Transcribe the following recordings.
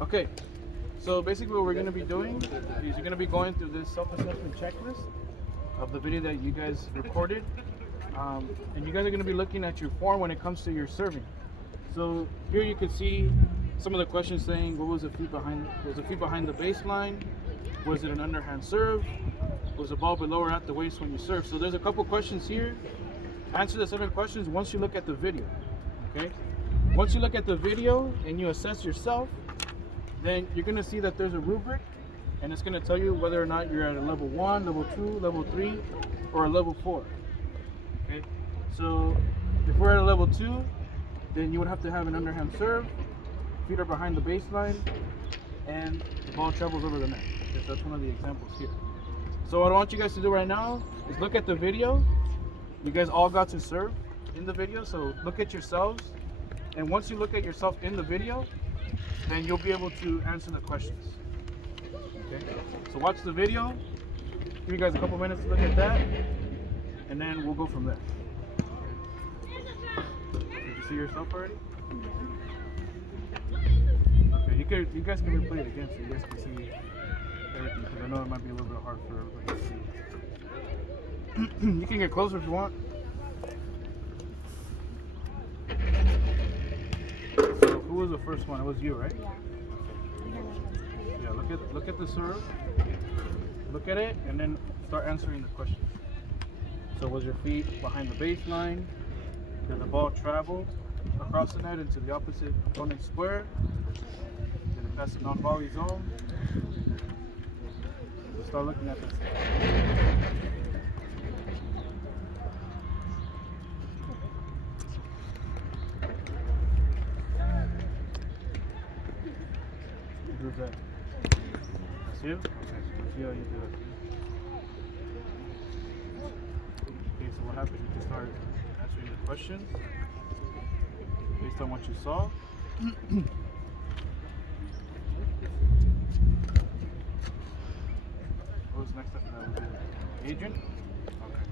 Okay, so basically what we're going to be doing is you're going to be going through this self-assessment checklist of the video that you guys recorded. And you guys are going to be looking at your form when it comes to your serving. So here you can see some of the questions saying, what was the feet behind? Was the feet behind the baseline? Was it an underhand serve? Was the ball below or at the waist when you serve? So there's a couple questions here. Answer the 7 questions once you look at the video. Okay. Once you look at the video and you assess yourself, then you're going to see that there's a rubric, and it's going to tell you whether or not you're at a level 1, level 2, level 3, or a level 4. Okay, so if we're at a level 2, then you would have to have an underhand serve, feet are behind the baseline, and the ball travels over the net. Okay, so that's one of the examples here. So what I want you guys to do right now is look at the video. You guys all got to serve in the video, so look at yourselves, and once you look at yourself in the video, then you'll be able to answer the questions. Okay, so watch the video, give you guys a couple minutes to look at that, and then we'll go from there. Did you see yourself already? Okay, you guys can replay it again so you guys can see everything, because I know it might be a little bit hard for everybody to see. You can get closer if you want. So who was the first one? It was you, right? Yeah, look at the serve. Look at it and then start answering the questions. So was your feet behind the baseline? Did the ball travel across the net into the opposite opponent's square? Did it pass the non-volley zone? So start looking at this. Who's that? That's you? Okay, so let's see how you do it. Okay, so what happens? You can start answering the questions based on what you saw. What was next after that? Was it Adrian? Okay.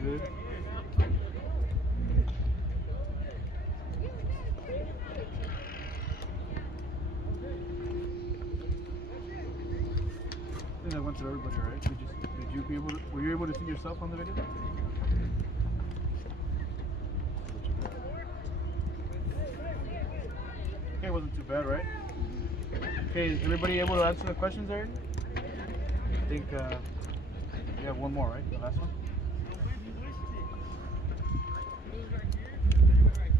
Good. I think I went through everybody, right? Were you able to see yourself on the video? Okay, it wasn't too bad, right? Okay, is everybody able to answer the questions already? I think you have one more, right? The last one?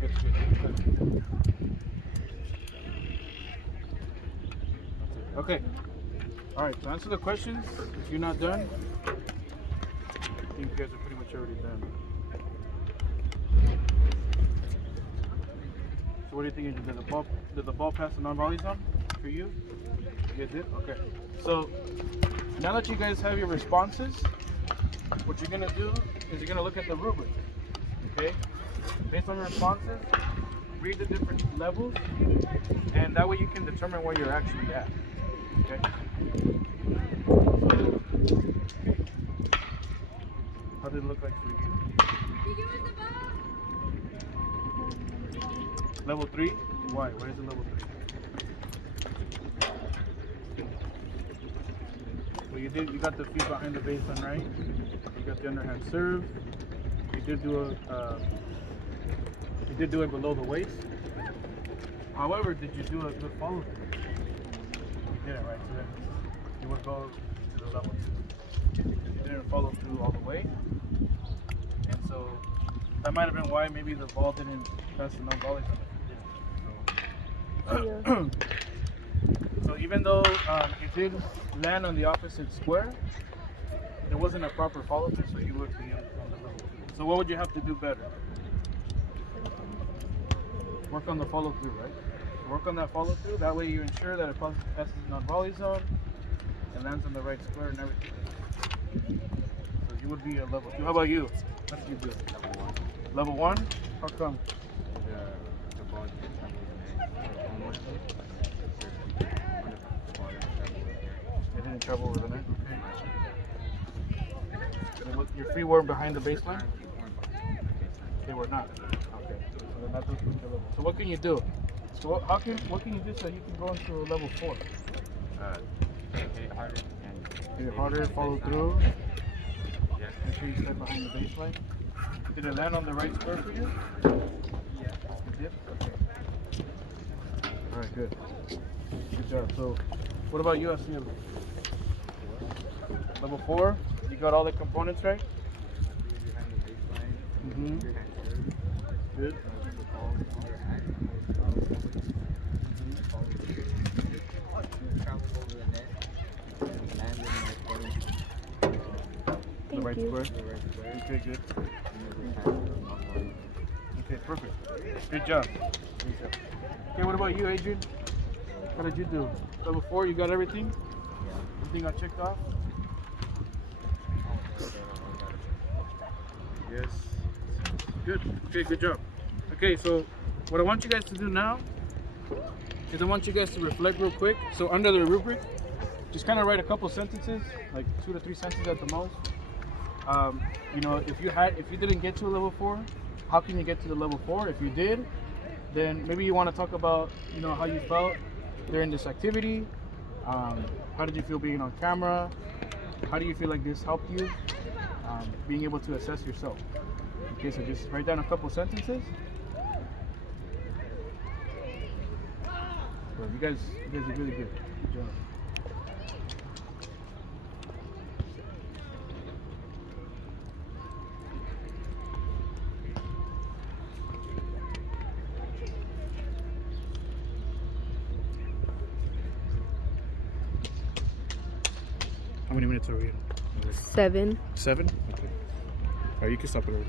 Good. Okay. Alright, so answer the questions. If you're not done, I think you guys are pretty much already done. So what do you think? Did the ball pass the non-volley zone for you? You guys did? Okay. So now that you guys have your responses, what you're gonna do is you're gonna look at the rubric. Okay? Based on your responses, read the different levels, and that way you can determine where you're actually at. Okay? So, how did it look like for you? Level 3? Why? Why is it level 3? Well, you got the feet behind the baseline, right? You got the underhand serve. You did do it below the waist. However, did you do a good follow through? You didn't, right? So then you would go to the level 2. You didn't follow through all the way. And so that might have been why maybe the ball didn't pass the non-volley zone. So even though it did land on the opposite square, it wasn't a proper follow through, so you would be on the level 2. So what would you have to do better? Work on the follow through, right? Work on that follow through. That way you ensure that it passes the non-volley zone and lands on the right square and everything. So you would be a level 2. How about you? What do you do? Level 1. Level 1? How come? The ball It didn't travel over the net? Okay. Your feet were behind the baseline? They were not. Okay. So then that doesn't meet the level. So what can you do? So what can you do so you can go into a level 4? Hit it harder and Hit it harder, follow through. yeah. Make sure you step behind the baseline. Did it land on the right square for you? Yeah. It did? Okay. Alright, good. Good job. So what about you, Asiel? Level 4? You got all the components right? Behind the baseline. Mm-hmm. Your hand first. Good. The ball on your hand. Travel over the net and land in the corner. The Thank right you. square? The right square. Okay, good. And you just hand it on one. Okay, perfect. Good job. Good job. Okay, what about you, Adrian? What did you do? Level 4, you got everything? Yeah. Everything got checked off? Yes. Good. Okay, good job. Okay, so what I want you guys to do now is I want you guys to reflect real quick. So under the rubric, just kind of write a couple sentences, like 2 to 3 sentences at the most. You know, if you didn't get to a level 4, how can you get to the level 4? If you did, then maybe you want to talk about, you know, how you felt during this activity. How did you feel being on camera? How do you feel like this helped you? Being able to assess yourself. Okay, so just write down a couple sentences. So you guys are really good. Good job. How many minutes are we in? 7. 7? Okay. Alright, you can stop it over.